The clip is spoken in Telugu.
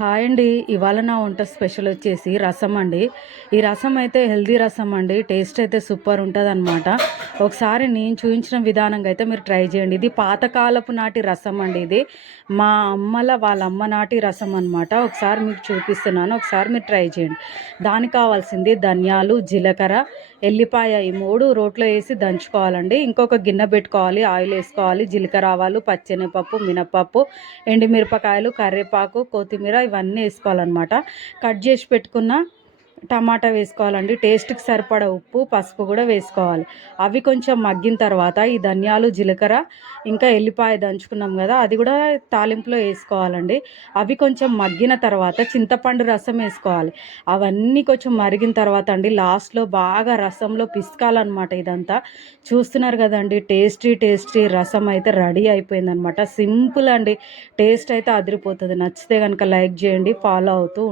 హాయ్ అండి. ఇవాళ నా వంట స్పెషల్ వచ్చేసి రసం అండి. ఈ రసం అయితే హెల్తీ రసం అండి. టేస్ట్ అయితే సూపర్ ఉంటదనమాట. ఒకసారి నేను చూయించిన విధానంగా అయితే మీరు ట్రై చేయండి. ఇది పాతకాలపు నాటి రసం అండి ఇది. మా వాళ్ళ అమ్మ నాటి రసం అనమాట. ఒకసారి మీకు చూపిస్తున్నాను. ఒకసారి మీరు ట్రై చేయండి. దానికి కావాల్సింది ధనియాలు, జీలకర్ర, ఎల్లిపాయ ఈ 3 రోట్లో వేసి దంచుకోవాలండి. ఇంకొక గిన్నె పెట్టుకోవాలి. ఆయిల్ వేసుకోవాలి. జీలకర్ర, ఆవాలు, పచ్చెనగపప్పు, మినపప్పు, ఎండుమిరపకాయలు, కరివేపాకు, కొత్తిమీర ఇవన్నీ వేసుకోవాలన్నమాట. కట్ చేసి పెట్టుకున్న టమాటా వేసుకోవాలండి. టేస్ట్కి సరిపడా ఉప్పు, పసుపు కూడా వేసుకోవాలి. అవి కొంచెం మగ్గిన తర్వాత ఈ ధనియాలు, జీలకర్ర ఇంకా ఎల్లిపాయ దంచుకున్నాం కదా, అది కూడా తాలింపులో వేసుకోవాలండి. అవి కొంచెం మగ్గిన తర్వాత చింతపండు రసం వేసుకోవాలి. అవన్నీ కొంచెం మరిగిన తర్వాత అండి లాస్ట్లో బాగా రసంలో పిసకాలన్నమాట. ఇదంతా చూస్తున్నారు కదండి. టేస్టీ రసం అయితే రెడీ అయిపోయిందనమాట. సింపుల్ అండి. టేస్ట్ అయితే అదిరిపోతుంది. నచ్చితే కనుక లైక్ చేయండి, ఫాలో అవుతూ